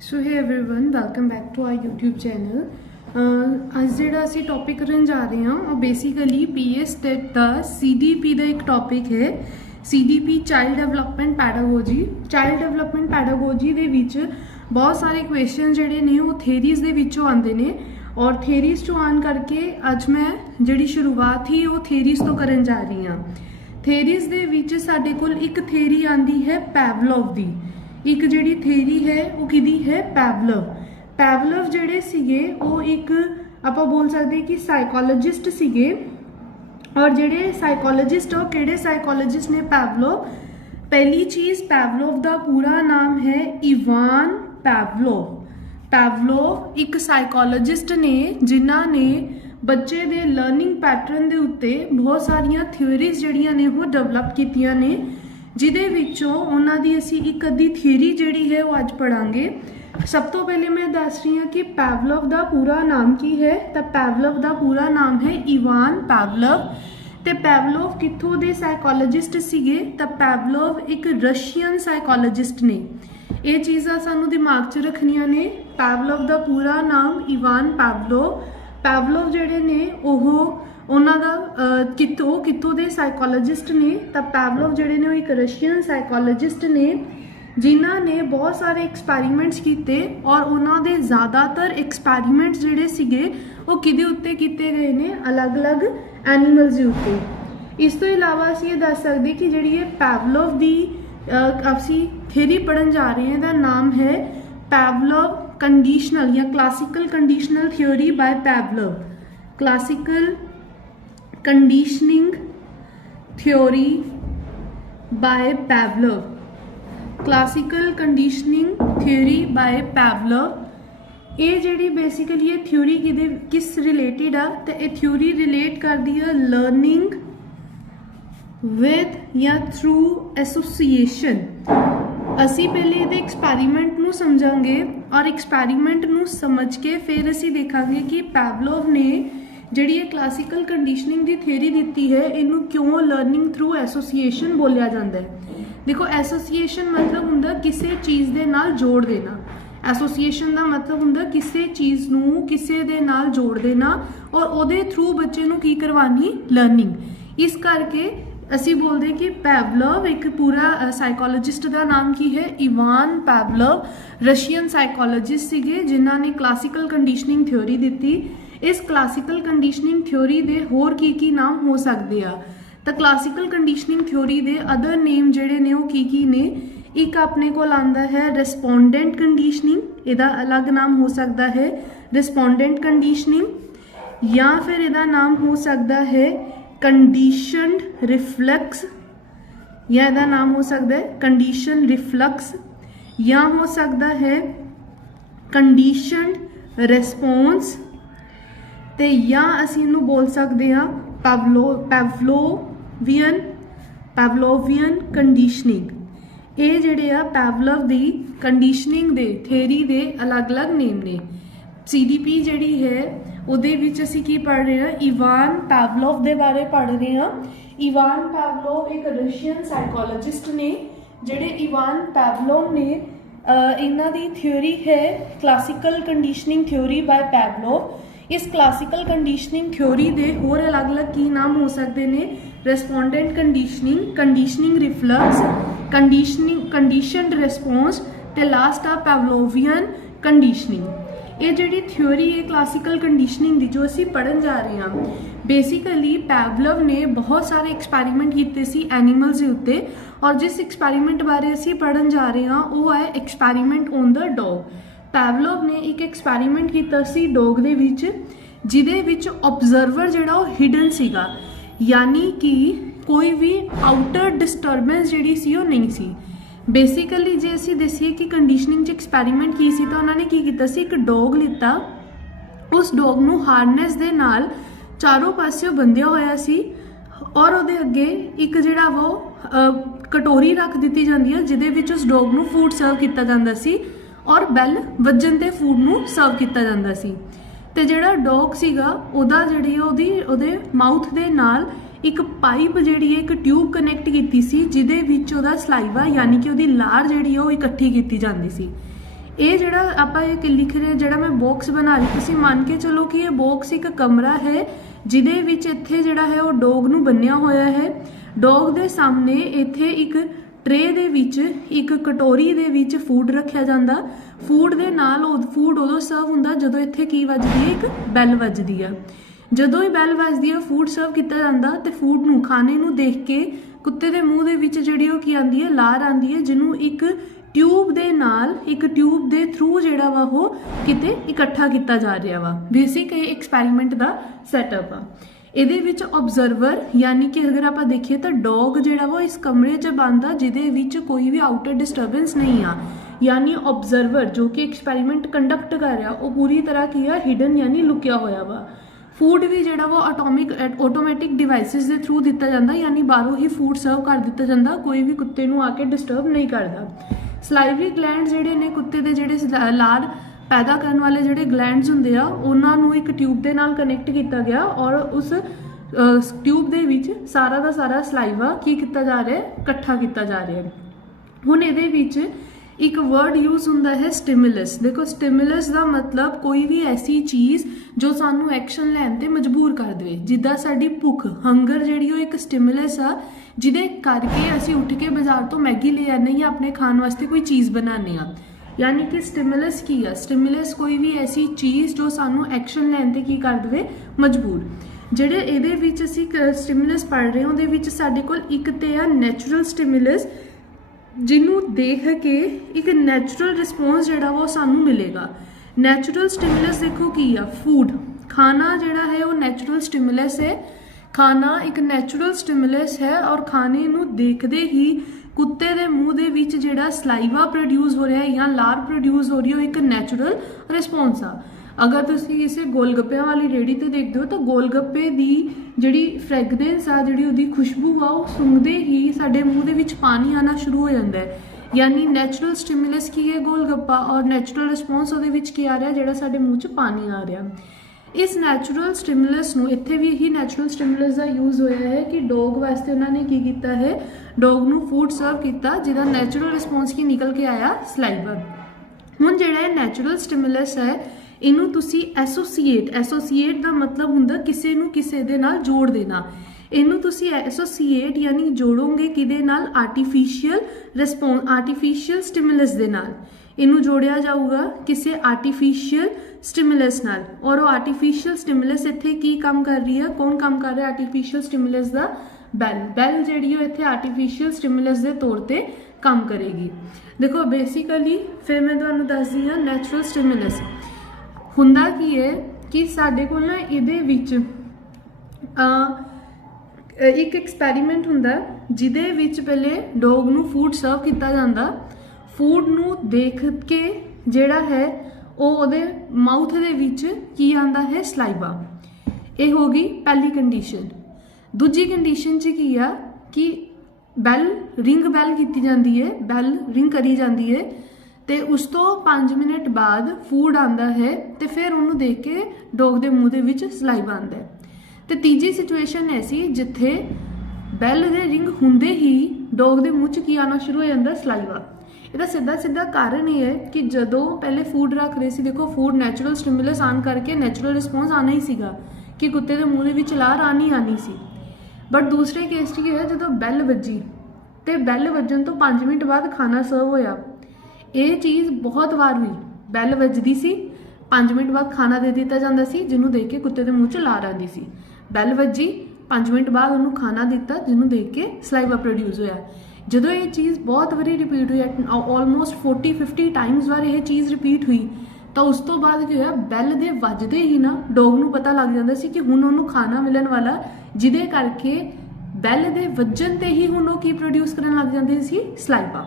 So hey everyone welcome back to our YouTube channel. ਅੱਜ ਜਿਹੜਾ ਅਸੀਂ ਟੌਪਿਕ ਕਰਨ ਜਾ ਰਹੇ ਹਾਂ ਉਹ ਬੇਸਿਕਲੀ ਪੀਐਸ ਟੈਟ ਦਾ ਸੀਡੀਪੀ ਦਾ ਇੱਕ ਟੌਪਿਕ ਹੈ। CDP child development pedagogy. Child development pedagogy ਦੇ ਵਿੱਚ ਬਹੁਤ ਸਾਰੇ ਕੁਐਸਚਨ ਜਿਹੜੇ ਨੇ ਉਹ ਥਿਅਰੀਜ਼ ਦੇ ਵਿੱਚੋਂ ਆਉਂਦੇ ਨੇ ਔਰ ਥਿਅਰੀਜ਼ ਤੋਂ ਆਉਣ ਕਰਕੇ ਅੱਜ ਮੈਂ ਜਿਹੜੀ ਸ਼ੁਰੂਆਤ ਹੀ ਉਹ ਥਿਅਰੀਜ਼ ਤੋਂ ਕਰਨ ਜਾ ਰਹੀ ਹਾਂ। ਥਿਅਰੀਜ਼ ਦੇ ਵਿੱਚ ਸਾਡੇ ਕੋਲ ਇੱਕ ਥਿਅਰੀ ਆਂਦੀ ਹੈ ਪੈਵਲੋਵ ਦੀ। ਇੱਕ ਜਿਹੜੀ ਥਿਅਰੀ ਹੈ ਉਹ ਕਿਹਦੀ ਹੈ? ਪੈਵਲੋਵ। ਪੈਵਲੋਵ ਜਿਹੜੇ ਸੀਗੇ ਉਹ ਇੱਕ ਆਪਾਂ ਬੋਲ ਸਕਦੇ ਕਿ ਸਾਈਕੋਲੋਜਿਸਟ ਸੀਗੇ ਔਰ ਜਿਹੜੇ ਸਾਈਕੋਲੋਜਿਸਟ ਉਹ ਕਿਹੜੇ ਸਾਈਕੋਲੋਜਿਸਟ ਨੇ? ਪੈਵਲੋਵ। ਪਹਿਲੀ ਚੀਜ਼ ਪੈਵਲੋਵ ਦਾ ਪੂਰਾ ਨਾਮ ਹੈ ਇਵਾਨ ਪੈਵਲੋਵ। ਪੈਵਲੋਵ ਇੱਕ ਸਾਈਕੋਲੋਜਿਸਟ ਨੇ ਜਿਨ੍ਹਾਂ ਨੇ ਬੱਚੇ ਦੇ ਲਰਨਿੰਗ ਪੈਟਰਨ ਦੇ ਉੱਤੇ ਬਹੁਤ ਸਾਰੀਆਂ ਥਿਊਰੀਜ਼ ਜਿਹੜੀਆਂ ਨੇ ਉਹ ਡਿਵੈਲਪ ਕੀਤੀਆਂ ਨੇ, ਜਿਹਦੇ ਵਿੱਚੋਂ ਉਹਨਾਂ ਦੀ ਅਸੀਂ ਇੱਕ ਅੱਧੀ ਥਿਊਰੀ ਜਿਹੜੀ ਹੈ ਉਹ ਅੱਜ ਪੜਾਂਗੇ। ਸਭ ਤੋਂ ਪਹਿਲੇ ਮੈਂ ਦੱਸ ਰਹੀ ਹਾਂ ਕਿ ਪੈਵਲੋਵ ਦਾ ਪੂਰਾ ਨਾਮ ਕੀ ਹੈ। ਤਾਂ ਪੈਵਲੋਵ ਦਾ ਪੂਰਾ ਨਾਮ ਹੈ ਇਵਾਨ ਪੈਵਲੋਵ। ਤੇ ਪੈਵਲੋਵ ਕਿੱਥੋਂ ਦੇ ਸਾਈਕੋਲੋਜਿਸਟ ਸੀਗੇ? ਤਾਂ ਪੈਵਲੋਵ ਇੱਕ ਰਸ਼ੀਅਨ ਸਾਈਕੋਲੋਜਿਸਟ ਨੇ। ਇਹ ਚੀਜ਼ਾਂ ਸਾਨੂੰ ਦਿਮਾਗ 'ਚ ਰੱਖਣੀਆਂ ਨੇ। ਪੈਵਲੋਵ ਦਾ ਪੂਰਾ ਨਾਮ ਇਵਾਨ ਪੈਵਲੋਵ। ਪੈਵਲੋਵ ਜਿਹੜੇ ਨੇ ਉਹਨਾਂ ਦਾ ਕਿੱਥੋਂ ਦੇ ਸਾਈਕੋਲੋਜਿਸਟ ਨੇ? ਤਾਂ ਪੈਵਲੋਵ ਜਿਹੜੇ ਨੇ ਉਹ ਇੱਕ ਰਸ਼ੀਅਨ ਸਾਈਕੋਲੋਜਿਸਟ ਨੇ ਜਿਨ੍ਹਾਂ ਨੇ ਬਹੁਤ ਸਾਰੇ ਐਕਸਪੈਰੀਮੈਂਟਸ ਕੀਤੇ ਔਰ ਉਹਨਾਂ ਦੇ ਜ਼ਿਆਦਾਤਰ ਐਕਸਪੈਰੀਮੈਂਟਸ ਜਿਹੜੇ ਸੀਗੇ ਉਹ ਕਿਹਦੇ ਉੱਤੇ ਕੀਤੇ ਗਏ ਨੇ? ਅਲੱਗ-ਅਲੱਗ ਐਨੀਮਲਸ ਦੇ ਉੱਤੇ। ਇਸ ਤੋਂ ਇਲਾਵਾ ਅਸੀਂ ਇਹ ਦੱਸ ਸਕਦੇ ਕਿ ਜਿਹੜੀ ਇਹ ਪੈਵਲੋਵ ਦੀ ਅਸੀਂ ਥਿਅਰੀ ਪੜ੍ਹਨ ਜਾ ਰਹੇ ਹਾਂ, ਇਹਦਾ ਨਾਮ ਹੈ ਪੈਵਲੋਵ ਕੰਡੀਸ਼ਨਲ ਜਾਂ classical conditional theory by Pavlov. Classical conditioning theory by Pavlov. Classical conditioning theory by Pavlov. ये ਜਿਹੜੀ बेसिकली ये थ्योरी किस रिलेटेड आ? तो ये थ्योरी रिलेट करती है लर्निंग विद या थ्रू एसोसीएशन। ਅਸੀਂ ਪਹਿਲੇ ਇਹਦੇ ਐਕਸਪੈਰੀਮੈਂਟ ਨੂੰ ਸਮਝਾਂਗੇ ਔਰ ਐਕਸਪੈਰੀਮੈਂਟ ਨੂੰ ਸਮਝ ਕੇ ਫਿਰ ਅਸੀਂ ਦੇਖਾਂਗੇ ਕਿ ਪੈਵਲੋਵ ਨੇ ਜਿਹੜੀ ਇਹ ਕਲਾਸੀਕਲ ਕੰਡੀਸ਼ਨਿੰਗ ਦੀ ਥਿਅਰੀ ਦਿੱਤੀ ਹੈ ਇਹਨੂੰ ਕਿਉਂ ਲਰਨਿੰਗ ਥਰੂ ਐਸੋਸੀਏਸ਼ਨ ਬੋਲਿਆ ਜਾਂਦਾ ਹੈ। देखो एसोसीएशन मतलब हुंदा किसी चीज़ दे नाल जोड़ देना। एसोसीएशन का मतलब हुंदा किसी चीज़ नूं किसी दे नाल जोड़ देना और उहदे थ्रू बच्चे नूं की करवानी? लर्निंग। इस करके असी बोलते कि पैवलोव एक पूरा साइकोलॉजिस्ट का नाम की है इवान पैवलोव। रशियन साइकोलॉजिस्ट सीगे जिन्हां ने क्लासिकल कंडीशनिंग थ्योरी दी। इस क्लासिकल कंडीशनिंग थ्योरी दे होर की नाम हो सकते हैं? तो क्लासिकल कंडीशनिंग थ्योरी दे अदर नेम जिहड़े ने वो की ने? एक अपने को आंदा है रिस्पोंडेंट कंडीशनिंग, इहदा अलग नाम हो सकता है रिस्पोंडेंट कंडीशनिंग, या फिर इहदा नाम हो सकता है कंडीशनड रिफ्लक्स, या इहदा नाम हो सकता है कंडीशन रिफ्लक्स, या हो सकता है कंडीशनड रिस्पोंस, ते या असीं इहनूं बोल सकते हैं पैवलोवियन कंडीशनिंग। ये जिहड़े आ पैवलोव दी कंडीशनिंग दे थेरी दे अलग अलग नेम ने। सीडीपी जिहड़ी है उहदे विच असीं की पढ़ रहे हैं? इवान पैवलोव दे बारे पढ़ रहे हैं। इवान पैवलोव एक रशियन साइकोलॉजिस्ट ने जिहड़े इवान पैवलोव ने इन्हां दी थ्योरी है क्लासिकल कंडीशनिंग थ्योरी बाय पैवलोव। इस क्लासिकल कंडीशनिंग थ्योरी दे होर अलग अलग की नाम हो सकते हैं? Respondent conditioning, conditioning reflux, conditioned response ते लास्ट आ पैवलोवियन कंडीशनिंग। ये जिहड़ी थ्योरी है क्लासिकल कंडीशनिंग दी जो असीं पढ़न जा रहे हैं, बेसिकली पैवलोव ने बहुत सारे एक्सपैरीमेंट कीते सी एनीमल्स के उत्ते और जिस एक्सपैरीमेंट बारे असीं पढ़न जा रहे हैं वो है एक्सपैरीमेंट ऑन द डॉग। पैवलोव ने एक एक्सपैरीमेंट किया सी डॉग दे विच जिहदे विच ऑब्जर्वर जिहड़ा वो हिडन सीगा, यानी कि कोई भी आउटर डिस्टर्बेंस जिहड़ी सी वो नहीं सी। बेसिकली जे असीं दसीए कि कंडीशनिंग च एक्सपैरीमेंट की सी तो उन्होंने की कीता सी, एक डॉग लिता, उस डॉग नूं हारनैस दे नाल चारों पासियों बंधिया होया सी और उहदे अगे एक जिहड़ा वो कटोरी रख दित्ती जांदी है जिहदे विच उस डॉग नूं फूड सर्व किया जांदा सी और बैल वजन ते फूड नूं सर्व किया जांदा सी। ते जिहड़ा डॉग सीगा उहदा जिहड़ी उहदे माउथ दे नाल एक पाइप जिहड़ी एक ट्यूब कनैक्ट कीती सी जिहदे विच उहदा सलाइवा यानी कि उहदी लार जिहड़ी इकट्ठी कीती जांदी सी। ਇਹ ਜਿਹੜਾ ਆਪਾਂ ਇੱਕ ਲਿਖ ਰਹੇ, ਜਿਹੜਾ ਮੈਂ ਬਾਕਸ ਬਣਾ ਰਹੀ, ਤੁਸੀਂ ਮੰਨ ਕੇ ਚਲੋ ਕਿ ਇਹ ਬਾਕਸ ਇੱਕ ਕਮਰਾ ਹੈ ਜਿਹਦੇ ਵਿੱਚ ਇੱਥੇ ਜਿਹੜਾ ਹੈ ਉਹ ਡੌਗ ਨੂੰ ਬੰਨਿਆ ਹੋਇਆ ਹੈ। ਡੌਗ ਦੇ ਸਾਹਮਣੇ ਇੱਥੇ ਇੱਕ ਟਰੇ ਦੇ ਵਿੱਚ, ਇੱਕ ਕਟੋਰੀ ਦੇ ਵਿੱਚ ਫੂਡ ਰੱਖਿਆ ਜਾਂਦਾ। ਫੂਡ ਦੇ ਨਾਲ ਫੂਡ ਉਦੋਂ ਸਰਵ ਹੁੰਦਾ ਜਦੋਂ ਇੱਥੇ ਕੀ ਵੱਜਦੀ ਹੈ, ਇੱਕ ਬੈਲ ਵੱਜਦੀ ਆ। ਜਦੋਂ ਹੀ ਬੈਲ ਵੱਜਦੀ ਹੈ ਫੂਡ ਸਰਵ ਕੀਤਾ ਜਾਂਦਾ ਤੇ ਫੂਡ ਨੂੰ, ਖਾਣੇ ਨੂੰ ਦੇਖ ਕੇ ਕੁੱਤੇ ਦੇ ਮੂੰਹ ਦੇ ਵਿੱਚ ਜਿਹੜੀ ਉਹ ਕੀ ਆਉਂਦੀ ਹੈ, ਲਾਰ ਆਉਂਦੀ ਹੈ, ਜਿਹਨੂੰ ਇੱਕ ਟਿਊਬ ਦੇ ਨਾਲ, ਇੱਕ ਟਿਊਬ ਦੇ ਥਰੂ ਜਿਹੜਾ ਵਾ ਉਹ ਕਿਤੇ ਇਕੱਠਾ ਕੀਤਾ ਜਾ ਰਿਹਾ ਵਾ। ਬੇਸਿਕ ਇਹ ਐਕਸਪੈਰੀਮੈਂਟ ਦਾ ਸੈਟਅਪ ਆ। ਇਹਦੇ ਵਿੱਚ ਆਬਜ਼ਰਵਰ, ਯਾਨੀ ਕਿ ਅਗਰ ਆਪਾਂ ਦੇਖੀਏ ਤਾਂ ਡੌਗ ਜਿਹੜਾ ਵਾ ਇਸ ਕਮਰੇ 'ਚ ਬੰਦ ਆ ਜਿਹਦੇ ਵਿੱਚ ਕੋਈ ਵੀ ਆਊਟਰ ਡਿਸਟਰਬੈਂਸ ਨਹੀਂ ਆ। ਯਾਨੀ ਆਬਜ਼ਰਵਰ ਜੋ ਕਿ ਐਕਸਪੈਰੀਮੈਂਟ ਕੰਡਕਟ ਕਰ ਰਿਹਾ ਉਹ ਪੂਰੀ ਤਰ੍ਹਾਂ ਕੀ ਆ, ਹਿਡਨ ਯਾਨੀ ਲੁਕਿਆ ਹੋਇਆ ਵਾ। ਫੂਡ ਵੀ ਜਿਹੜਾ ਵਾ ਆਟੋਮੈਟਿਕ ਡਿਵਾਈਸਿਸ ਦੇ ਥਰੂ ਦਿੱਤਾ ਜਾਂਦਾ, ਯਾਨੀ ਬਾਹਰੋਂ ਹੀ ਫੂਡ ਸਰਵ ਕਰ ਦਿੱਤਾ ਜਾਂਦਾ, ਕੋਈ ਵੀ ਕੁੱਤੇ ਨੂੰ ਆ ਕੇ ਡਿਸਟਰਬ ਨਹੀਂ ਕਰਦਾ। ਸਲਾਈਵਰੀ ਗਲੈਂਡ ਜਿਹੜੇ ਨੇ ਕੁੱਤੇ ਦੇ, ਜਿਹੜੇ ਲਾਰ ਪੈਦਾ ਕਰਨ ਵਾਲੇ ਜਿਹੜੇ ਗਲੈਂਡਸ ਹੁੰਦੇ ਆ, ਉਹਨਾਂ ਨੂੰ ਇੱਕ ਟਿਊਬ ਦੇ ਨਾਲ ਕਨੈਕਟ ਕੀਤਾ ਗਿਆ ਔਰ ਉਸ ਟਿਊਬ ਦੇ ਵਿੱਚ ਸਾਰਾ ਦਾ ਸਾਰਾ ਸਲਾਈਵਾ ਕੀ ਕੀਤਾ ਜਾ ਰਿਹਾ ਹੈ, ਇਕੱਠਾ ਕੀਤਾ ਜਾ ਰਿਹਾ ਹੈ। ਹੁਣ ਇਹਦੇ ਵਿੱਚ ਇੱਕ ਵਰਡ ਯੂਜ਼ ਹੁੰਦਾ ਹੈ ਸਟਿਮੂਲਸ। ਦੇਖੋ ਸਟਿਮੂਲਸ ਦਾ ਮਤਲਬ ਕੋਈ ਵੀ ਐਸੀ ਚੀਜ਼ ਜੋ ਸਾਨੂੰ ਐਕਸ਼ਨ ਲੈਣ ਤੇ ਮਜਬੂਰ ਕਰ ਦੇਵੇ। ਜਿੱਦਾਂ ਸਾਡੀ ਭੁੱਖ, ਹੰਗਰ ਜਿਹੜੀ ਉਹ ਇੱਕ ਸਟਿਮੂਲਸ ਆ ਜਿਹਦੇ ਕਰਕੇ ਅਸੀਂ ਉੱਠ ਕੇ ਬਾਜ਼ਾਰ ਤੋਂ ਮੈਗੀ ਲੈ ਆਉਂਦੇ ਜਾਂ ਆਪਣੇ ਖਾਣ ਵਾਸਤੇ ਕੋਈ ਚੀਜ਼ ਬਣਾਉਂਦੇ ਆ। ਯਾਨੀ ਕਿ ਸਟਿਮੂਲਸ ਕੀ ਆ, ਸਟਿਮੂਲਸ ਕੋਈ ਵੀ ਐਸੀ ਚੀਜ਼ ਜੋ ਸਾਨੂੰ ਐਕਸ਼ਨ ਲੈਣ ਤੇ ਕੀ ਕਰ ਦੇਵੇ, ਮਜਬੂਰ। ਜਿਹੜੇ ਇਹਦੇ ਵਿੱਚ ਅਸੀਂ ਸਟਿਮੂਲਸ ਪੜ੍ਹ ਰਹੇ ਹਾਂ ਉਹਦੇ ਵਿੱਚ ਸਾਡੇ ਕੋਲ ਇੱਕ ਤੇ ਆ ਨੈਚੁਰਲ ਸਟਿਮੂਲਸ, ਜਿਹਨੂੰ ਦੇਖ ਕੇ ਇੱਕ ਨੈਚੁਰਲ ਰਿਸਪੌਂਸ ਜਿਹੜਾ ਵਾ ਉਹ ਸਾਨੂੰ ਮਿਲੇਗਾ। ਨੈਚੁਰਲ ਸਟਿਮੂਲਸ ਦੇਖੋ ਕੀ ਆ, ਫੂਡ, ਖਾਣਾ ਜਿਹੜਾ ਹੈ ਉਹ ਨੈਚੁਰਲ ਸਟਿਮੂਲਸ ਹੈ। ਖਾਣਾ ਇੱਕ ਨੈਚੁਰਲ ਸਟਿਮੂਲਸ ਹੈ ਔਰ ਖਾਣੇ ਨੂੰ ਦੇਖਦੇ ਹੀ ਕੁੱਤੇ ਦੇ ਮੂੰਹ ਦੇ ਵਿੱਚ ਜਿਹੜਾ ਸਲਾਈਵਾ ਪ੍ਰੋਡਿਊਸ ਹੋ ਰਿਹਾ ਹੈ ਜਾਂ ਲਾਰ ਪ੍ਰੋਡਿਊਸ ਹੋ ਰਹੀ ਹੈ, ਉਹ ਇੱਕ ਨੈਚੁਰਲ ਰਿਸਪੌਂਸ ਆ। ਅਗਰ ਤੁਸੀਂ ਕਿਸੇ ਗੋਲਗੱਪਿਆਂ ਵਾਲੀ ਰੇਹੜੀ ਤੇ ਦੇਖਦੇ ਹੋ ਤਾਂ ਗੋਲਗੱਪੇ ਦੀ ਜਿਹੜੀ ਫ੍ਰੈਗਰੈਂਸ ਆ, ਜਿਹੜੀ ਉਹਦੀ ਖੁਸ਼ਬੂ ਆ, ਉਹ ਸੁੰਘਦੇ ਹੀ ਸਾਡੇ ਮੂੰਹ ਦੇ ਵਿੱਚ ਪਾਣੀ ਆਉਣਾ ਸ਼ੁਰੂ ਹੋ ਜਾਂਦਾ ਹੈ। ਯਾਨੀ ਨੈਚੁਰਲ ਸਟਿਮੂਲਸ ਕੀ ਹੈ, ਗੋਲਗੱਪਾ, ਔਰ ਨੈਚੁਰਲ ਰਿਸਪੌਂਸ ਉਹਦੇ ਵਿੱਚ ਕੀ ਆ ਰਿਹਾ, ਜਿਹੜਾ ਸਾਡੇ ਮੂੰਹ 'ਚ ਪਾਣੀ ਆ ਰਿਹਾ। ਇਸ ਨੈਚੁਰਲ ਸਟਿਮੂਲਸ ਨੂੰ, ਇੱਥੇ ਵੀ ਇਹੀ ਨੈਚੁਰਲ ਸਟਿਮੂਲਸ ਦਾ ਯੂਜ਼ ਹੋਇਆ ਹੈ ਕਿ ਡੌਗ ਵਾਸਤੇ ਉਹਨਾਂ ਨੇ ਕੀ ਕੀਤਾ ਹੈ, ਡੌਗ ਨੂੰ ਫੂਡ ਸਰਵ ਕੀਤਾ ਜਿਹਦਾ ਨੈਚੁਰਲ ਰਿਸਪੌਂਸ ਕੀ ਨਿਕਲ ਕੇ ਆਇਆ, ਸਲਾਈਵਾ। ਹੁਣ ਜਿਹੜਾ ਇਹ ਨੈਚੁਰਲ ਸਟਿਮੂਲਸ ਹੈ ਇਹਨੂੰ ਤੁਸੀਂ ਐਸੋਸੀਏਟ ਦਾ ਮਤਲਬ ਹੁੰਦਾ ਕਿਸੇ ਨੂੰ ਕਿਸੇ ਦੇ ਨਾਲ ਜੋੜ ਦੇਣਾ। ਇਹਨੂੰ ਤੁਸੀਂ ਐਸੋਸੀਏਟ ਯਾਨੀ ਜੋੜੋਗੇ ਕਿਹਦੇ ਨਾਲ, ਆਰਟੀਫੀਸ਼ੀਅਲ ਸਟਿਮੂਲਸ ਦੇ ਨਾਲ। ਇਹਨੂੰ ਜੋੜਿਆ ਜਾਊਗਾ ਕਿਸੇ ਆਰਟੀਫੀਸ਼ੀਅਲ ਸਟਿਮੂਲਸ ਨਾਲ ਔਰ ਉਹ ਆਰਟੀਫੀਸ਼ੀਅਲ ਸਟਿਮੂਲਸ ਇੱਥੇ ਕੀ ਕੰਮ ਕਰ ਰਹੀ ਹੈ, ਕੌਣ ਕੰਮ ਕਰ ਰਿਹਾ ਆਰਟੀਫੀਸ਼ੀਅਲ ਸਟਿਮੂਲਸ ਦਾ, ਬੈਲ ਜਿਹੜੀ ਉਹ ਇੱਥੇ ਆਰਟੀਫੀਸ਼ੀਅਲ ਸਟਿਮੂਲਸ ਦੇ ਤੌਰ ਤੇ ਕੰਮ ਕਰੇਗੀ। ਦੇਖੋ ਬੇਸਿਕਲੀ ਫਿਰ ਮੈਂ ਤੁਹਾਨੂੰ ਦੱਸਦੀ ਹਾਂ ਨੈਚੁਰਲ ਸਟਿਮੂਲਸ ਹੁੰਦਾ ਕੀ ਹੈ ਕਿ ਸਾਡੇ ਕੋਲ ਨਾ ਇਹਦੇ ਵਿੱਚ ਇੱਕ ਐਕਸਪੈਰੀਮੈਂਟ ਹੁੰਦਾ ਜਿਹਦੇ ਵਿੱਚ ਪਹਿਲੇ ਡੌਗ ਨੂੰ ਫੂਡ ਸਰਵ ਕੀਤਾ ਜਾਂਦਾ। ਫੂਡ ਨੂੰ ਦੇਖ ਕੇ ਜਿਹੜਾ ਹੈ ਉਹ ਉਹਦੇ ਮਾਊਥ ਦੇ ਵਿੱਚ ਕੀ ਆਉਂਦਾ ਹੈ, ਸਲਾਈਵਾ। ਇਹ ਹੋ ਗਈ ਪਹਿਲੀ ਕੰਡੀਸ਼ਨ। ਦੂਜੀ ਕੰਡੀਸ਼ਨ 'ਚ ਕੀ ਆ ਕਿ ਰਿੰਗ ਬੈਲ ਕੀਤੀ ਜਾਂਦੀ ਹੈ, ਬੈਲ ਰਿੰਗ ਕਰੀ ਜਾਂਦੀ ਹੈ ਤੇ ਉਸ ਤੋਂ 5 ਮਿੰਟ ਬਾਅਦ ਫੂਡ ਆਉਂਦਾ ਹੈ ਤੇ ਫਿਰ ਉਹਨੂੰ ਦੇਖ ਕੇ ਡੌਗ ਦੇ ਮੂੰਹ ਦੇ ਵਿੱਚ ਸਲਾਈਵਾ ਆਉਂਦਾ ਹੈ। ਤੇ ਤੀਜੀ ਸਿਚੁਏਸ਼ਨ ਐਸੀ ਜਿੱਥੇ ਬੈਲ ਦੇ ਰਿੰਗ ਹੁੰਦੇ ਹੀ ਡੌਗ ਦੇ ਮੂੰਹ 'ਚ ਕੀ ਆਉਣਾ ਸ਼ੁਰੂ ਹੋ ਜਾਂਦਾ, ਸਲਾਈਵਾ। ਇਹਦਾ ਸਿੱਧਾ ਕਾਰਨ ਇਹ ਹੈ ਕਿ ਜਦੋਂ ਪਹਿਲੇ ਫੂਡ ਰੱਖ ਰਹੇ ਸੀ, ਦੇਖੋ ਫੂਡ ਨੈਚੁਰਲ ਸਟਿਮੂਲਸ ਆਨ ਕਰਕੇ ਨੈਚੁਰਲ ਰਿਸਪੌਂਸ ਆਉਣਾ ਹੀ ਸੀਗਾ ਕਿ ਕੁੱਤੇ ਦੇ ਮੂੰਹ ਦੇ ਵਿੱਚ ਲਾਰ ਆਣੀ ਸੀ। ਬਟ ਦੂਸਰੇ ਕੇਸ 'ਚ ਕੀ ਹੋਇਆ, ਜਦੋਂ ਬੈਲ ਵੱਜੀ ਤੇ ਬੈਲ ਵੱਜਣ ਤੋਂ 5 ਮਿੰਟ ਬਾਅਦ ਖਾਣਾ ਸਰਵ ਹੋਇਆ। ਇਹ ਚੀਜ਼ ਬਹੁਤ ਵਾਰ ਹੋਈ, ਬੈਲ ਵੱਜਦੀ ਸੀ, 5 ਮਿੰਟ ਬਾਅਦ ਖਾਣਾ ਦੇ ਦਿੱਤਾ ਜਾਂਦਾ ਸੀ ਜਿਹਨੂੰ ਦੇਖ ਕੇ ਕੁੱਤੇ ਦੇ ਮੂੰਹ 'ਚ ਲਾਰ ਆਉਂਦੀ ਸੀ। ਬੈਲ ਵੱਜੀ, 5 ਮਿੰਟ ਬਾਅਦ ਉਹਨੂੰ ਖਾਣਾ ਦਿੱਤਾ ਜਿਹਨੂੰ ਦੇਖ ਕੇ ਸਲਾਈਵਾ ਪ੍ਰੋਡਿਊਸ ਹੋਇਆ। ਜਦੋਂ ਇਹ ਚੀਜ਼ ਬਹੁਤ ਵਾਰੀ ਰਿਪੀਟ ਹੋਈ, ਆਲਮੋਸਟ 40-50 ਟਾਈਮਸ ਵਾਰ ਇਹ ਚੀਜ਼ ਰਿਪੀਟ ਹੋਈ ਤਾਂ ਉਸ ਤੋਂ ਬਾਅਦ ਕੀ ਹੋਇਆ, ਬੈਲ ਦੇ ਵੱਜਦੇ ਹੀ ਨਾ ਡੌਗ ਨੂੰ ਪਤਾ ਲੱਗ ਜਾਂਦਾ ਸੀ ਕਿ ਹੁਣ ਉਹਨੂੰ ਖਾਣਾ ਮਿਲਣ ਵਾਲਾ, ਜਿਹਦੇ ਕਰਕੇ ਬੈਲ ਦੇ ਵੱਜਣ ਤੇ ਹੀ ਹੁਣ ਉਹ ਕੀ ਪ੍ਰੋਡਿਊਸ ਕਰਨ ਲੱਗ ਜਾਂਦੇ ਸੀ, ਸਲਾਈਵਾ।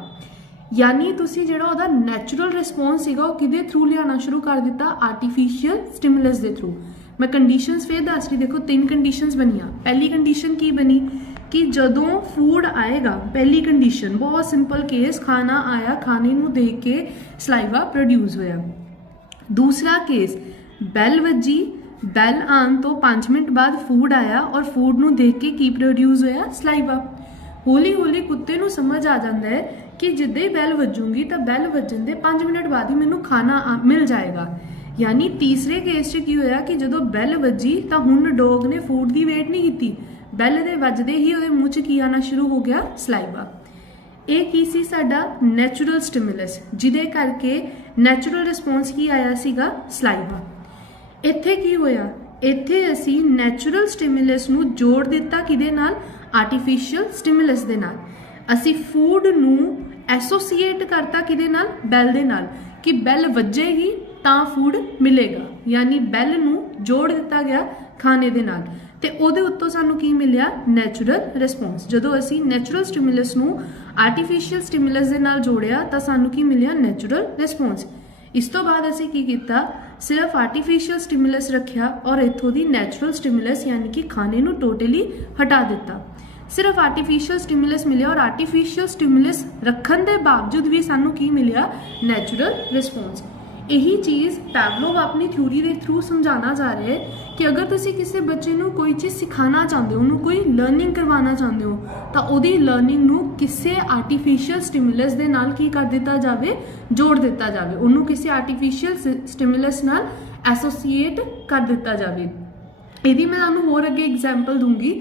ਯਾਨੀ ਤੁਸੀਂ ਜਿਹੜਾ ਉਹਦਾ ਨੈਚੁਰਲ ਰਿਸਪੌਂਸ ਸੀਗਾ ਉਹ ਕਿਹਦੇ ਥਰੂ ਲਿਆਉਣਾ ਸ਼ੁਰੂ ਕਰ ਦਿੱਤਾ, ਆਰਟੀਫੀਸ਼ੀਅਲ ਸਟਿਮੂਲਸ ਦੇ ਥਰੂ। ਮੈਂ ਕੰਡੀਸ਼ਨਸ ਫਿਰ ਦੱਸ ਰਹੀ, ਦੇਖੋ 3 ਕੰਡੀਸ਼ਨਸ ਬਣੀਆਂ। ਪਹਿਲੀ ਕੰਡੀਸ਼ਨ ਕੀ ਬਣੀ ਕਿ ਜਦੋਂ ਫੂਡ ਆਏਗਾ, ਪਹਿਲੀ ਕੰਡੀਸ਼ਨ ਬਹੁਤ ਸਿੰਪਲ ਕੇਸ, ਖਾਣਾ ਆਇਆ, ਖਾਣੇ ਨੂੰ ਦੇਖ ਕੇ ਸਲਾਈਵਾ ਪ੍ਰੋਡਿਊਸ ਹੋਇਆ। ਦੂਸਰਾ ਕੇਸ, ਬੈਲ ਵੱਜੀ, ਬੈਲ ਆਉਣ ਤੋਂ 5 ਮਿੰਟ ਬਾਅਦ ਫੂਡ ਆਇਆ ਔਰ ਫੂਡ ਨੂੰ ਦੇਖ ਕੇ ਕੀ ਪ੍ਰੋਡਿਊਸ ਹੋਇਆ, ਸਲਾਈਵਾ। ਹੌਲੀ ਹੌਲੀ ਕੁੱਤੇ ਨੂੰ ਸਮਝ ਆ ਜਾਂਦਾ ਹੈ कि जिद्दे ही बैल वजूंगी तो बैल वजन के 5 मिनट बाद ही मैनू खाना मिल जाएगा। यानी तीसरे केस च की होया कि जो बैल वजी तो हुण डॉग ने फूड की वेट नहीं की, बैल दे वजदे ही उहदे मूँह च की आना शुरू हो गया, सलाइवा। ये की सी साडा नैचुरल स्टिमुलस, जिदे करके नैचुरल रिस्पोंस की आया सीगा, सलाइवा। इत्थे की होया, इत्थे असी नैचुरल स्टिमुलस नू जोड़ दिता किदे नाल, आर्टिफिशियल स्टिमुलस दे नाल। असी फूड नू एसोसीएट करता किदे नाल, बैल दे नाल, कि बैल वजेगी तां फूड मिलेगा। यानी बैल नू जोड़ दिता गया खाने दे नाल, ते ओदे उत्तों सानू की मिलिया, नैचुरल रिस्पोंस। जदों असी नैचुरल स्टिमुलस नू आर्टिफिशियल स्टिमुलस दे नाल जोड़िया तां सानू की मिलिया, नैचुरल रिस्पोंस। इस तो बाद असी की कीता, सिर्फ आर्टिफिशियल स्टिमुलस रखिया और इत्थों दी नैचुरल स्टिमुलस यानी कि खाने नू टोटली हटा दिता। सिर्फ आर्टिफिशियल स्टिमुलस मिलिया और आर्टिफिशियल स्टिमुलस रखन दे बावजूद भी सानू की मिलिया, नैचुरल रिस्पोंस। यही चीज़ पैवलोव अपनी थ्योरी के थ्रू समझाना चाह रहे हैं कि अगर तुसी किसी बच्चे नू कोई चीज़ सिखाना चाहते हो, उन्होंने कोई लर्निंग करवाना चाहते हो, तो उहदी लर्निंग नू किसी आर्टिफिशियल स्टिमुलस दे नाल की कर दिता जाए, जोड़ दिता जाए, उन्होंने किसी आर्टिफिशियल स्टिमुलस नाल एसोसीएट कर दिता जाए। यदि मैं तुहानू होर अगे एग्जाम्पल दूंगी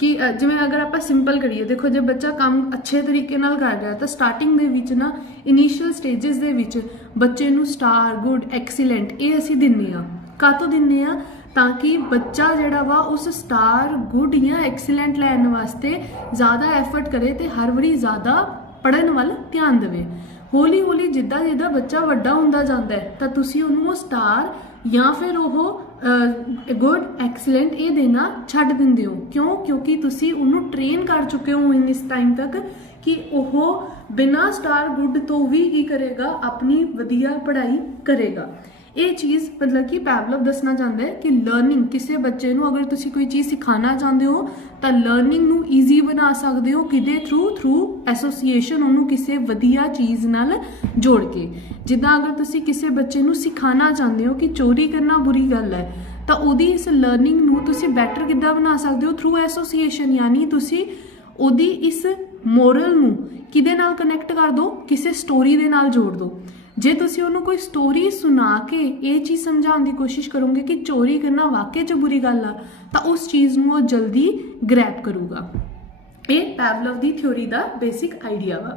कि जिवें अगर आप सिंपल करिए, देखो जब बच्चा काम अच्छे तरीके नाल कर रहा तो स्टार्टिंग दे विच ना इनीशियल स्टेजेस दे विच बच्चे नू स्टार, गुड, एक्सीलेंट ये असी दिन्ने आ। कातों दिन्ने आ, ताकि बच्चा जिहड़ा वा उस स्टार, गुड या एक्सीलेंट लैन वास्ते ज़्यादा एफर्ट करे तो हर वारी ज़्यादा पढ़न वाल ध्यान देवे। हौली हौली जिद्दां जिद्दां बच्चा वड्डा हुंदा जांदा है तां तुसीं उहनूं स्टार या फिर वो गुड, एक्सीलेंट ये देना छड्ड दिंदे हो। क्यों? क्योंकि तुसी उन्होंने ट्रेन कर चुके हो इन इस टाइम तक कि वह बिना स्टार, गुड तो भी की करेगा, अपनी वधिया पढ़ाई करेगा। ये चीज़ मतलब कि पैवलोव दसना चाहता है कि लर्निंग किसी बच्चे नू अगर तुसी कोई चीज़ सिखाना चाहते हो तो लर्निंग नू ईजी बना सकते हो किदे थ्रू एसोसीएशन, उन्होंने किसी वधिया चीज़ नाल जोड़ के। जिद्दां अगर तुसी किसी बच्चे नू सिखाना चाहते हो कि चोरी करना बुरी गल है, तो उहदी इस लर्निंग नू तुसी बैटर किद्दां बना सकते हो, थ्रू एसोसीएशन। यानी तुसी उहदी इस मोरल नू किदे नाल कनैक्ट कर दो, किसी स्टोरी दे नाल जोड़ दो। जे तुसी उन्होंने कोई स्टोरी सुना के ये चीज़ समझाने की कोशिश करोगे कि चोरी करना वाकई च बुरी गल आ, तो उस चीज़ को जल्दी ग्रैप करूगा। ये पैवलोव की थ्योरी का बेसिक आइडिया वा।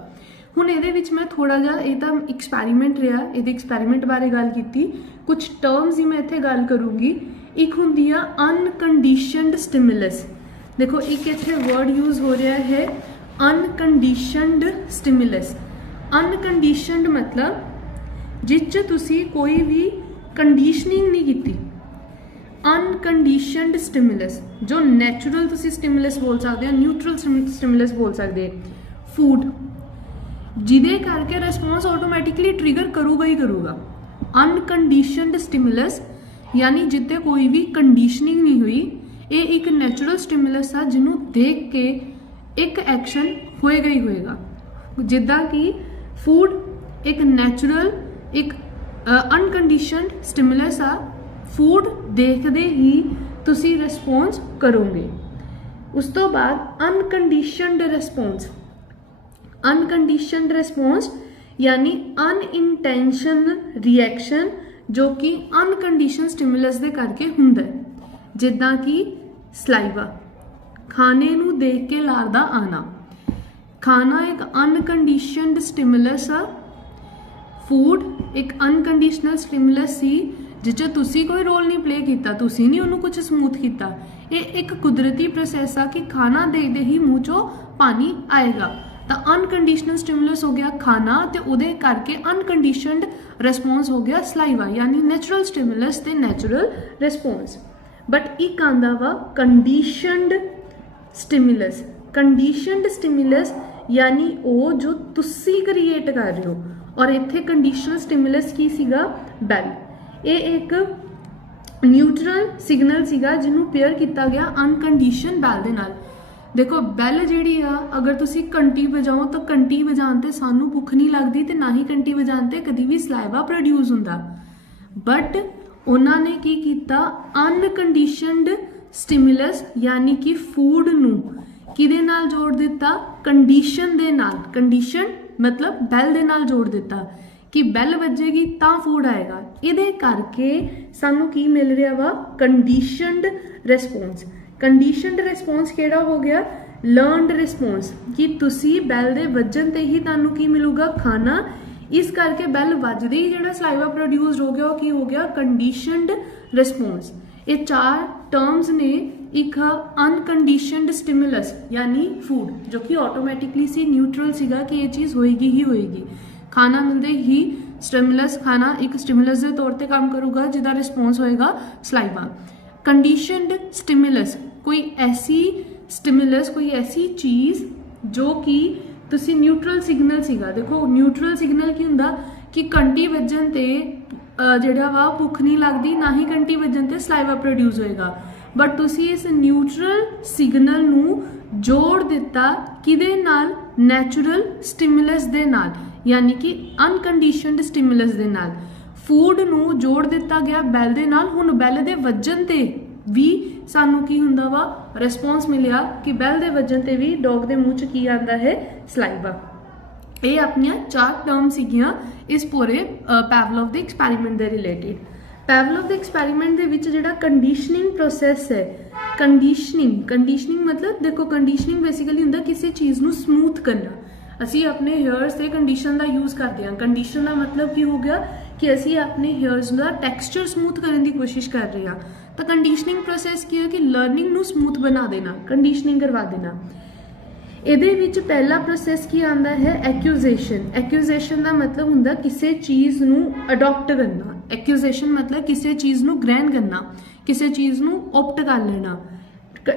हुण इहदे विच मैं थोड़ा जिहा, ये तो एक्सपैरीमेंट रहा, ये एक्सपैरीमेंट बारे गल की, कुछ टर्म्स ही मैं इत्थे गल करूँगी। एक हुंदी आ अनकंडीशनड स्टिमुलस। देखो एक इत्थे वर्ड यूज़ हो रहा है अनकंडीशनड स्टिमुलस। अनकंडीशनड मतलब जिस तुसी कोई भी कंडीशनिंग नहीं की। अनकंडीशनड स्टिमुलस जो नैचुरल तुसी स्टिमुलस बोल सकते हो, न्यूट्रल स्टिमुलस बोल सकते हैं, फूड जिदे करके रिस्पॉन्स ऑटोमैटिकली ट्रिगर करूगा ही करूगा। अनकंडीशनड स्टिमुलस यानी जिते कोई भी कंडीशनिंग नहीं हुई, ये एक नैचुरल स्टिमुलस आ जिन्हों देख के एक एक्शन होएगा ही होएगा। जिद्दां कि फूड एक नैचुरल, एक अनकंडीशनड स्टिमुलस आ, फूड देखते ही तुसी रिस्पॉन्स करोगे। उस तो बाद अनकंडीशनड रिस्पॉन्स। अनकंडीशनड रिस्पॉन्स यानी अनइंटेंशनल रिएक्शन जो कि अनकंडीशन स्टिमुलस दे करके हुंदा है। जिद्दां कि सलाइवा, खाने नू देख के लार दा आना। खाना एक अनकंडीशनड स्टिमुलस आ, फूड एक अनकंडीशनल स्टिमुलस सी जिस तुसी कोई रोल नहीं प्ले किया, तुसी नहीं उन्होंने कुछ समूथ किया। ये एक कुदरती प्रोसैस आ कि खाना देखते ही मूँह चो पानी आएगा। तो अनकंडीशनल स्टिमुलस हो गया खाना, तो उहदे करके अनकंडीशनड रिस्पॉन्स हो गया सलाइवा, यानी नैचुरल स्टिमुलस ते नैचुरल रिस्पॉन्स। बट एक आंदा वा कंडीशनड स्टिमुलस। कंडीशनड स्टिमुलस यानी वो जो तुसी क्रिएट कर रहे हो, और इत्थे कंडीशनल स्टिमुलस की सीगा, बैल। ये एक न्यूट्रल सिग्नल सीगा जिन्हों पेयर किया गया अनकंडीशन बैल दे नाल। देखो बैल जिहड़ी आ, अगर तुसी घंटी बजाओ तो घंटी बजाने ते सानू भुख नहीं लगती, तो ना ही घंटी बजाने ते कभी भी सलाइवा प्रोड्यूस हुंदा। बट उन्होंने की किया, अनकंडीशनड स्टिमुलस यानी कि फूड नू किदे नाल जोड़ दिता, कंडीशन दे नाल, कंडीशन मतलब बैल दे नाल जोड़ दिता कि बैल वजेगी तां फूड आएगा। इहदे करके सानू की मिल रहा वा कंडीशनड रिस्पोंस। कंडीशनड रिस्पोंस किहड़ा हो गया? लर्नड रिस्पोंस, कि तुसी बैल दे वजन ते ही तुहानू की मिलूगा? खाना। इस करके बैल वजदे ही जिहड़ा सलाइवा प्रोड्यूस्ड हो गया, की हो गया? Conditioned response. ये 4 टर्म्स ने। एक अनकंडीशनड स्टिमुलस यानी फूड, जो कि ऑटोमैटिकली सी न्यूट्रल सीगा कि ये चीज़ होएगी ही होएगी। खाना मिलते ही स्टिमुलस, खाना एक स्टिमुलस के तौर पर काम करूगा जिसका रिस्पोंस होएगा सलाइवा। कंडीशनड स्टिमुलस कोई ऐसी स्टिमुलस, कोई ऐसी चीज़ जो कि तुसी न्यूट्रल सिग्नल सीगा। देखो न्यूट्रल सिग्नल की हुंदा कि घंटी वजन ते जिहड़ा वा भुख नहीं लगती, ना ही घंटी वजन ते सलाइवा प्रोड्यूस होएगा। बट तुसी इस न्यूट्रल सिग्नल नू जोड़ दिता किदे नाल? नैचुरल स्टिमुलस दे नाल, यानी कि अनकंडीशनड स्टिमुलस दे नाल। फूड नू जोड़ दिता गया बैल दे नाल। हुण बैल दे वजन ते भी सानू की हुंदा वा? रिस्पोंस मिलिया कि बैल दे वजन ते भी डॉग दे मूँह च की आंदा है? सलाइवा। ये अपनियां 4 टर्म सीगियां इस पूरे पैवलोव दे एक्सपैरीमेंट दे रिलेटेड। पैवलोव दे एक्सपैरीमेंट दे विच जिहड़ा कंडीशनिंग प्रोसैस है, कंडीशनिंग मतलब देखो कंडीशनिंग बेसिकली हुंदा किसी चीज़ नू स्मूथ करना। असी अपने हेयर्स से कंडीशन का यूज़ करते हैं। कंडीशन का मतलब की हो गया कि असी अपने हेयर्स का टैक्सचर स्मूथ करने की कोशिश कर रहे हैं। तो कंडीशनिंग प्रोसैस की है कि लर्निंग नू स्मूथ बना देना, कंडीशनिंग करवा देना। ਇਹਦੇ ਵਿੱਚ पहला प्रोसैस की आंदा है? एक्यूजेशन। एक्यूजेशन का मतलब हुंदा किसी चीज़ नू अडॉप्ट करना। एक्यूजेशन मतलब किसी चीज़ नू ग्रहण करना, किसी चीज़ नू ऑप्ट कर लेना।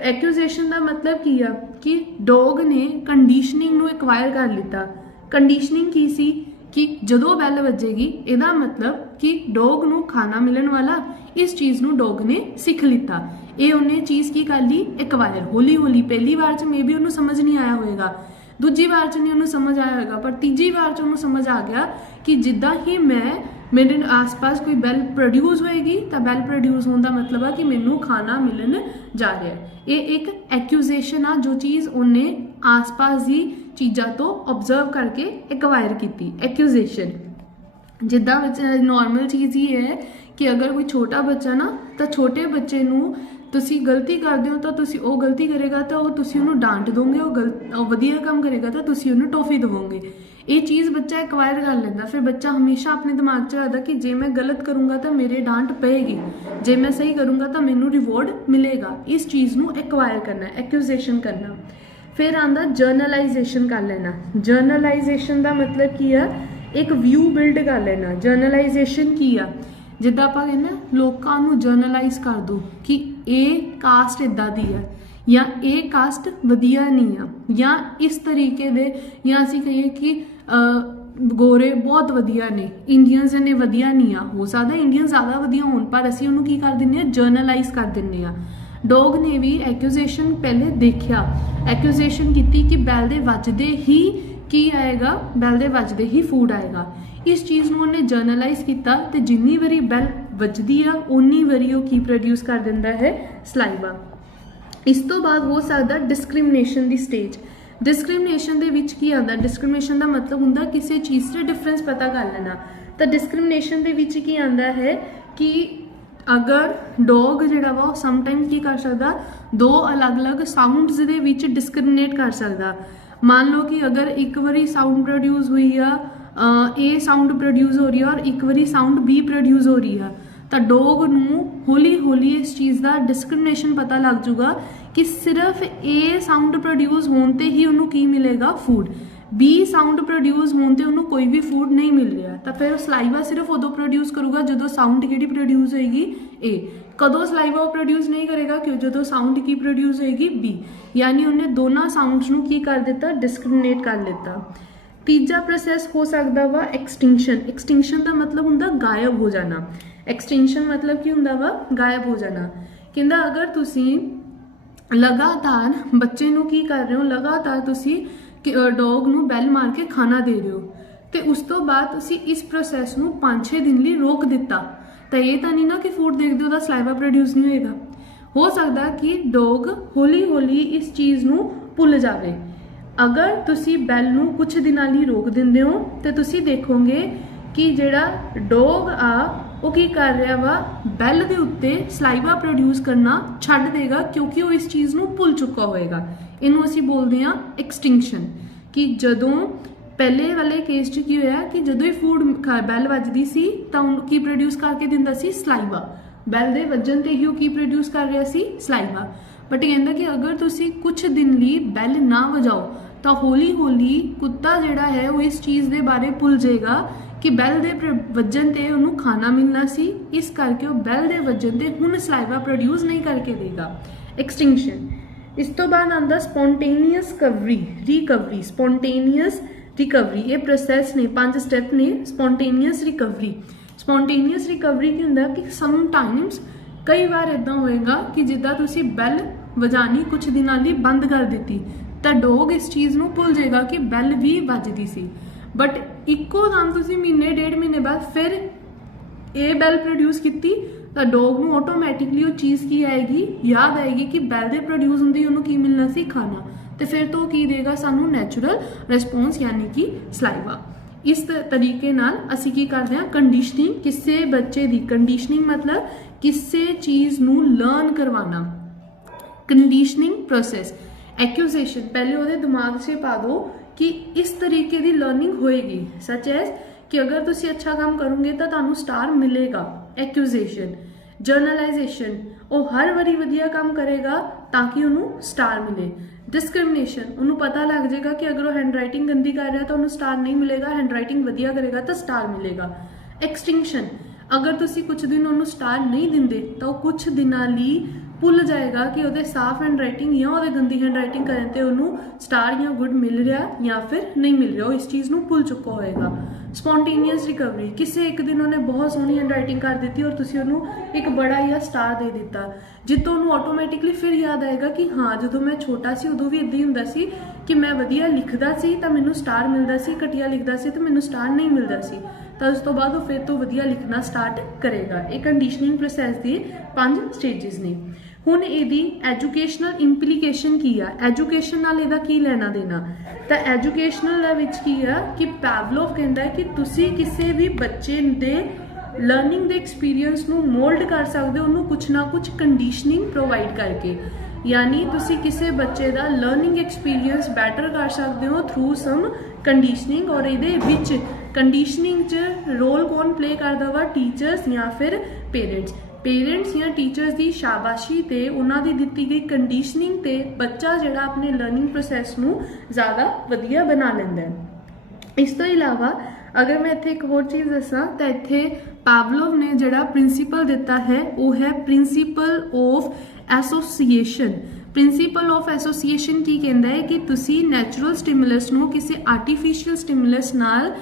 एक्यूजेशन का मतलब की है कि डॉग ने कंडीशनिंग नू एक्वायर कर लिता। कंडीशनिंग की सी कि जदों बैल वजेगी ਇਹਦਾ मतलब कि डॉग नू खाना मिलन वाला, इस चीज़ नू डॉग ने सीख लिता। ये उन्हें चीज़ की कर ली? एक्वायर। हौली हौली पहली बार च मे बी उन्होंने समझ नहीं आया होएगा, दूजी बार च नहीं उन्होंने समझ आया होएगा, पर तीजी बार च उन्होंने समझ आ गया कि जिद्दां ही मैं मेरे आस पास कोई बैल प्रोड्यूस होएगी तो बैल प्रोड्यूस होने का मतलब है कि मैनू खाना मिलन जा रहा है। ये एक एक्यूजेशन आ जो चीज़ उन्हें आस पास की चीज़ों तो ऑब्जर्व करके एक्वायर की। एक्यूजेशन जिद्दां नॉर्मल चीज़ ही है कि अगर कोई छोटा बच्चा ना, तो छोटे बच्चे नू तुसी गलती करते हो तो तुसी वो गलती करेगा तो तुसी उन्होंने डांट दोगे, वो वधिया काम करेगा तो तुसी उन्होंने टॉफी दोगे। ये चीज़ बच्चा एक्वायर कर लेंदा। फिर बच्चा हमेशा अपने दिमाग च रखता कि जे मैं गलत करूँगा तो मेरे डांट पेगी, जे मैं सही करूँगा तो मैनू रिवॉर्ड मिलेगा। इस चीज़ नू एक्वायर करना, एक्यूजेशन करना। फिर आंदा जर्नलाइजेशन कर लेना। जर्नलाइजेशन का मतलब की है? एक व्यू बिल्ड कर लेना। जर्नलाइजेशन की है? जिद्दां आपां कहने लोकां नू जर्नलाइज कर दो कि ये कास्ट इदां दी है या ये कास्ट वधिया नहीं है, या इस तरीके दे, या असीं कहिए कि गोरे बहुत वधिया ने, इंडियंस ने वधिया नहीं आ। हो सकता इंडियन ज़्यादा वधिया होण, पर असीं उहनूं की कर दिंदे आ? जर्नलाइज कर दिंदे आ। डॉग ने भी एक्यूजेशन पहले देखा, एक्यूजेशन की कि बैल दे वजदे ही की आएगा, बैल दे वजदे ही फूड आएगा। इस चीज़ नूं उन्हें जर्नलाइज किया तो जिन्नी वारी बैल वजदी आ उन्नी वारी वो की प्रोड्यूस कर दिंदा है? सलाइवा। इस तो बाद हो सकता डिस्क्रिमिनेशन की स्टेज। डिस्क्रिमिनेशन दे विच की आंदा? डिस्क्रिमिनेशन का मतलब हुंदा किसी चीज़ से डिफरेंस पता कर लेना। तो डिस्क्रिमिनेशन दे विच की आंदा है कि अगर डॉग जिहड़ा वा समटाइम्स की कर सकदा, 2 अलग अलग साउंड्स दे विच डिस्क्रिमिनेट कर सकदा। मान लो कि अगर एक बारी साउंड प्रोड्यूस हुई है, ए साउंड प्रोड्यूस हो रही है और एक बारी साउंड बी प्रोड्यूस हो रही है, तो डॉग नू हौली हौली इस चीज़ का डिस्क्रिमिनेशन पता लग जूगा कि सिर्फ ए साउंड प्रोड्यूस होने ही उन्होंने की मिलेगा? फूड। बी साउंड प्रोड्यूस होने उन्होंने कोई भी फूड नहीं मिल रहा, तो फिर सलाइवा सिर्फ उदों प्रोड्यूस करूगा जो साउंड की प्रोड्यूस होएगी? ए। कदों सलाइवा वो प्रोड्यूस नहीं करेगा? क्यों? जो साउंड की प्रोड्यूस होएगी? बी। यानी उन्हें दोनों साउंड्स नू की कर दिता? डिस्क्रिमिनेट कर लिता। तीजा प्रोसैस हो सकता वा एक्सटिंक्शन। एक्सटिंक्शन का मतलब हुंदा गायब हो जाना। एक्सटिंक्शन मतलब की हुंदा वा? गायब हो जाना। कहंदा अगर तुसी लगातार बच्चे नू की कर रहे हो, लगातार तुसी डॉग नू बैल मार के खाना दे रहे हो, तो उस तो बाद तुसी इस प्रोसैस नू 5-6 दिन लिए रोक दिता, तो ये तो नहीं ना कि फूड देखते हो सलाइवा प्रोड्यूस नहीं होएगा। हो सकता कि डॉग हौली हौली इस चीज़ नू भुल जाए। अगर तुसी बैल नू कुछ दिनां लई रोक दिंदे हो तो तुसी देखोगे कि जिहड़ा डॉग आ वो की कर रहा वा, बैल दे उत्ते सलाइवा प्रोड्यूस करना छड्ड देगा क्योंकि वो इस चीज़ नू भुल चुका होएगा। इनू असीं बोलदे हां एक्सटिंक्शन। कि जदों पहले वाले केस च की होया कि जदों ही फूड बैल वजदी सी तां की प्रोड्यूस करके दिंदा सी सलाइवा, बैल दे वजन ते ही वो की प्रोड्यूस कर रहा सी सलाइवा। बट कहंदा कि अगर तुसी कुछ दिन लई बैल ना वजाओ तो हौली हौली कुत्ता जिहड़ा है वो इस चीज़ दे बारे भुल जाएगा कि बैल दे वजन ते उन्होंने खाना मिलना सी, इस करके वो बैल दे वजन ते हुण सलाइवा प्रोड्यूस नहीं करके देगा। एक्सटिंक्शन। इस तो बाद आंदा स्पॉन्टेनियस रिकवरी। स्पॉन्टेनियस रिकवरी ये प्रोसैस ने 5 स्टैप ने। स्पॉन्टेनियस रिकवरी की हुंदा कि समटाइम्स कई बार इदां होएगा कि जिद्दां तुसी बैल वजानी कुछ दिनां लई बंद कर दित्ती तो डॉग इस चीज़ नूं भुल जाएगा कि बैल भी वजदी सी। बट इक्को दम तुसी महीने 1.5 महीने बाद फिर ये बैल प्रोड्यूस की तो डॉग नूं ऑटोमैटिकली वो चीज़ की आएगी, याद आएगी कि बैल दे प्रोड्यूस होंदी उन्होंने की मिलना सी, खाना। तो फिर तो की देगा सानू नैचुरल रिस्पोंस यानी कि सलाइवा। इस तरीके नाल असी की करते हैं कंडीशनिंग। किसी बच्चे की कंडीशनिंग मतलब किसी चीज़ नूं लर्न करवाना। Conditioning process. एक्यूजेशन पहले वो दिमाग से पा दो कि इस तरीके की लर्निंग होएगी, सच एज कि अगर तुसी अच्छा काम करोगे तो तुहानू स्टार मिलेगा। एक्यूजेशन। जर्नलाइजेशन वो हर वारी वधिया काम करेगा ताकि उन्होंने स्टार मिले। डिस्क्रिमिनेशन उन्होंने पता लग जाएगा कि अगर वो हैंडराइटिंग गंदी कर रहा है तो उन्होंने स्टार नहीं मिलेगा, हैंडराइटिंग वधिया करेगा तो स्टार मिलेगा। एक्सटिंक्शन अगर तुसी कुछ दिन उन्होंने स्टार नहीं दिंदे तो कुछ दिनां लई भुल जाएगा कि वो साफ हैंडराइटिंग या वो गंदी हैंडराइटिंग करें तो उन्होंने स्टार या गुड मिल रहा या फिर नहीं मिल रहा, वो इस चीज़ को भुल चुका होएगा। स्पॉन्टेनियस रिकवरी किसी एक दिन उन्हें बहुत सोहनी हैंडराइटिंग कर दी और तुसी उन्होंने एक बड़ा या स्टार दे दिता, जितों उन्होंने ऑटोमैटिकली फिर याद आएगा कि हाँ जो मैं छोटा सी उदों भी इदां ही हुंदा सी कि मैं वधिया लिखदा सी तो मैनूं स्टार मिलदा सी, घटिया लिखदा सी तो मैनूं स्टार नहीं मिलदा सी। तो उस तो बाद वो फिर तो वधिया लिखना स्टार्ट करेगा। ये कंडीशनिंग प्रोसैस की 5 स्टेजिस ने। हुण इहदी एजुकेशनल इंप्लीकेशन की आ, एजुकेशन नाल इहदा की लेना देना। तो एजुकेशनल दे विच की आ कि पैवलोव कहंदा है कि तुसी किसी भी बच्चे दे लर्निंग दे एक्सपीरियंस नूं मोल्ड कर सकदे हो उन्होंने कुछ ना कुछ कंडीशनिंग प्रोवाइड करके। यानी तुसी किसी बच्चे दा लर्निंग एक्सपीरियंस बैटर कर सकते हो थ्रू सम कंडीशनिंग। और इहदे विच कंडीशनिंग च रोल कौन प्ले करदा वा, टीचर्स या फिर पेरेंट्स या टीचर्स की शाबाशी ते उन्हां दी दित्ती गई कंडीशनिंग ते बच्चा जिहड़ा अपने लर्निंग प्रोसैस नूं ज़्यादा वधिया बना लैंदा है। इस तो इलावा अगर मैं इत्थे एक होर चीज़ दसां तो इत्थे पैवलोव ने जिहड़ा प्रिंसीपल दिता है वो है principal of association. Principal of association की कहता है कि तुसी नैचुरल स्टिमुलस नूं किसी आर्टिफिशियल स्टिमुलस नाल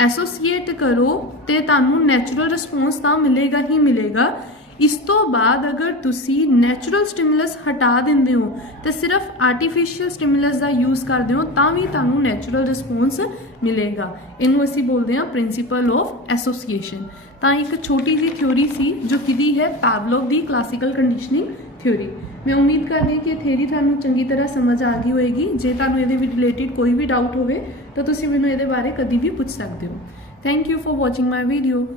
एसोसीएट करो तो तुहानू नैचुरल रिस्पोंस तो मिलेगा ही मिलेगा। इस तो बाद अगर तुसी नैचुरल स्टिमुलस हटा देंदे हो तो सिर्फ आर्टिफिशियल स्टिमुलस का यूज़ करते हो तो भी तुहानू नैचुरल रिस्पोंस मिलेगा। इनू असी बोलते हैं प्रिंसीपल ऑफ एसोसीएशन। तो एक छोटी जी थ्योरी सी जो कि है पैवलोव की क्लासिकल कंडीशनिंग थ्योरी। मैं उम्मीद करती हूँ कि थ्योरी तुहानू चंगी तरह समझ आ गई होएगी। जे तुहानू इहदे रिलेटेड कोई भी डाउट होवे तो तुसी मैनू इहदे बारे कभी भी पूछ सकते हो। Thank you for watching my video.